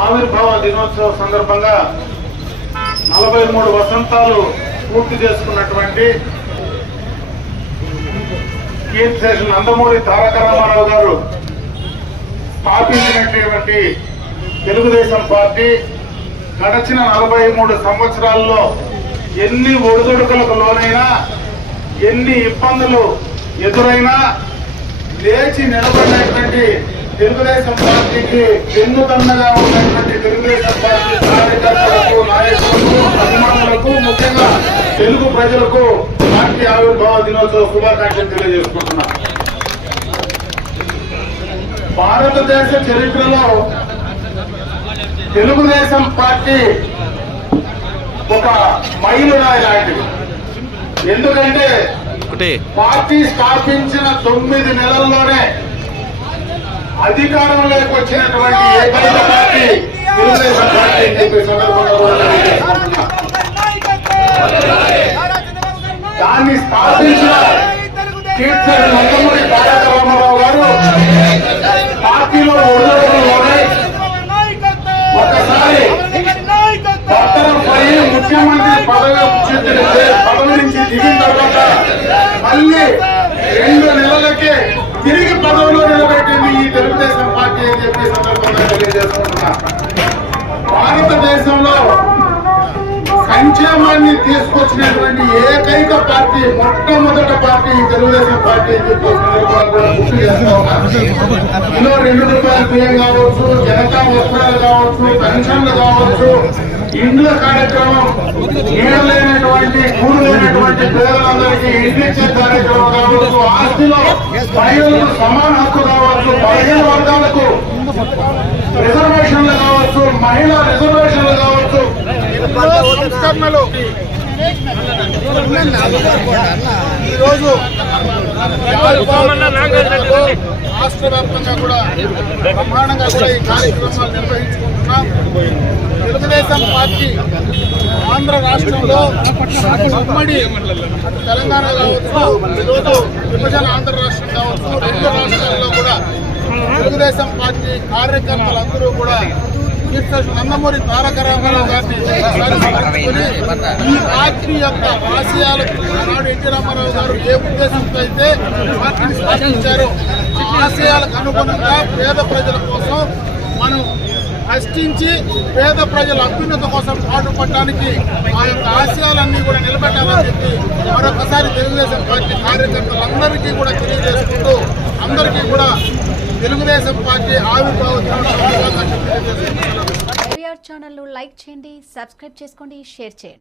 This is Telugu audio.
ఆవిర్భావ దినోత్సవ సందర్భంగా 43 వసంతాలు పూర్తి చేసుకున్నటువంటి కీర్తిశేషులు నందమూరి తారక రామారావు గారు స్థాపించినటువంటి తెలుగుదేశం పార్టీ గడచిన 43 సంవత్సరాల్లో ఎన్ని ఒడిదుడుకులకు లోనైనా, ఎన్ని ఇబ్బందులు ఎదురైనా లేచి నిలబడినటువంటి తెలుగుదేశం పార్టీకి వెన్నుదన్నగా ఉన్నటువంటి తెలుగుదేశం పార్టీ కార్యకర్తలకు, నాయకులకు, అభిమానులకు, ముఖ్యంగా తెలుగు ప్రజలకు పార్టీ ఆవిర్భావ దినోత్సవ శుభాకాంక్షలు తెలియజేసుకుంటున్నాం. భారతదేశ చరిత్రలో తెలుగుదేశం పార్టీ ఒక మైలురాయి లాంటిది. ఎందుకంటే పార్టీ స్థాపించిన 9 నెలల్లోనే అధికారంలోకి వచ్చినటువంటి ఏకైక పార్టీ తెలుగుదేశం పార్టీ అని చెప్పి సందర్భంగా దాన్ని స్థాపించిన కీర్తిశేషులు నందమూరి తారక రామారావు గారు పార్టీలో ఒడిదుడుకుల్లోనే ఒకసారి పట్టణంపై ముఖ్యమంత్రి పదవి నుంచి దిగిన తర్వాత మళ్ళీ 2 నెలలకే తిరిగి పదవిలో నిలబెట్టింది ఈ తెలుగుదేశం పార్టీ అని చెప్పి సందర్భంగా తెలియజేసుకుంటున్నా. భారతదేశంలో సంక్షేమాన్ని తీసుకొచ్చినటువంటి ఏకైక పార్టీ, మొట్టమొదటి పార్టీ ఈ తెలుగుదేశం పార్టీ అని చెప్పి గుర్తు చేస్తా ఉన్నారు. ఇందులో ₹2 బియ్యం కావచ్చు, జనతా వస్త్రాలు కావచ్చు, పెన్షన్లు కావచ్చు, ఇండ్ల కార్యక్రమం, నీడలేనటువంటి కూడు లేనటువంటి పేదలందరికీ ఇండ్లు ఇచ్చే కార్యక్రమం కావచ్చు, ఆస్తిలో మహిళలకు సమాన హక్కు కావచ్చు, బలహీన వర్గాలకు రిజర్వేషన్లు కావచ్చు, మహిళా రిజర్వేషన్లు కావచ్చు, సంస్కరణలు ఈరోజు రాష్ట్ర వ్యాప్తంగా కూడా బ్రహ్మాండంగా కూడా ఈ కార్యక్రమాలు నిర్వహించుకుంటున్నాం. తెలుగుదేశం పార్టీ ఆంధ్ర రాష్ట్రంలో ఉమ్మడి తెలంగాణ కావచ్చు, ఈరోజు విభజన ఆంధ్ర రాష్ట్రం కావచ్చు, 2 రాష్ట్రాల్లో కూడా తెలుగుదేశం పార్టీ కార్యకర్తలందరూ కూడా కీర్తిశేషులు నందమూరి తారక రామారావు గారిని సమర్పించుకుని ఈ పార్టీ యొక్క ఆశయాలకు ఆనాడు ఎన్టీ రామారావు గారు ఏ ఉద్దేశంతో అయితే పార్టీని స్థాపించారో ఆ ఆశయాలకు అనుగుణంగా పేద ప్రజల కోసం మనం కష్టించి పేద ప్రజల అభ్యున్నత కోసం పాటుపడడానికి ఆ యొక్క ఆశయాలన్నీ కూడా నిలబెట్టాలని చెప్పి మరొకసారి తెలుగుదేశం పార్టీ కార్యకర్తలందరికీ కూడా తెలియజేసుకుంటూ అందరికీ కూడా తెలుగుదేశం పార్టీ ఆవిర్భావ దినోత్సవ శుభాకాంక్షలు తెలియజేస్తున్నారు. ఛానల్ లైక్ చేయండి, సబ్స్క్రైబ్ చేసుకోండి, షేర్ చేయండి.